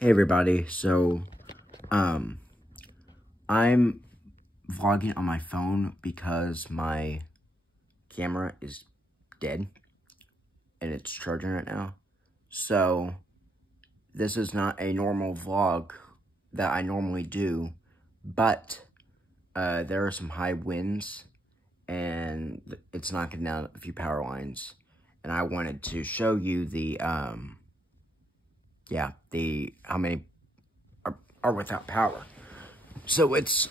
Hey everybody, so, I'm vlogging on my phone because my camera is dead and it's charging right now. So, this is not a normal vlog that I normally do, but, there are some high winds and it's knocking down a few power lines. And I wanted to show you the, how many are without power. So it's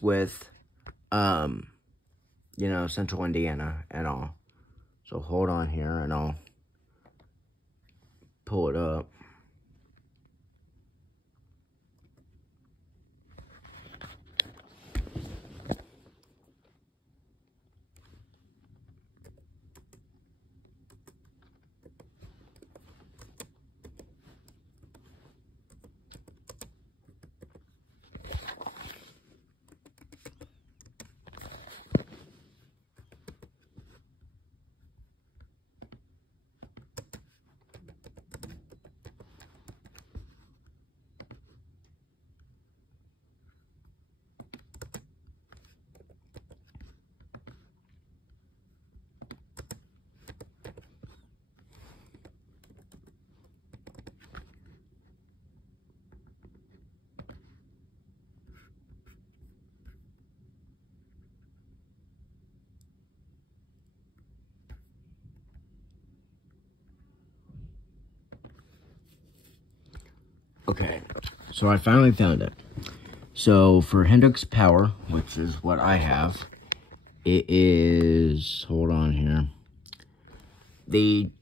with, central Indiana and all. So hold on here and I'll pull it up. Okay, so I finally found it. So for Hendrix Power, which is what I have, it is, hold on here. It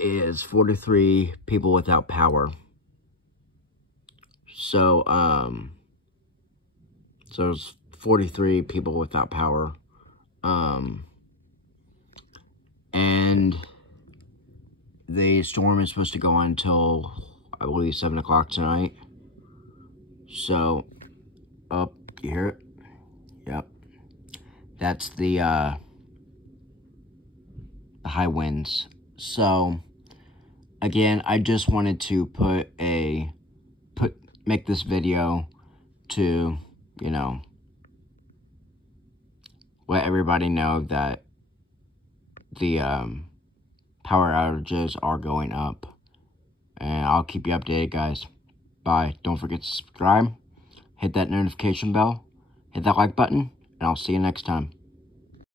is 43 people without power. So, so it's 43 people without power. And the storm is supposed to go on until, I believe, 7 o'clock tonight. So, up, you hear it? Yep. That's the high winds. So, again, I just wanted to make this video to, let everybody know that the power outages are going up. And I'll keep you updated, guys. Bye. Don't forget to subscribe, hit that notification bell, hit that like button, and I'll see you next time.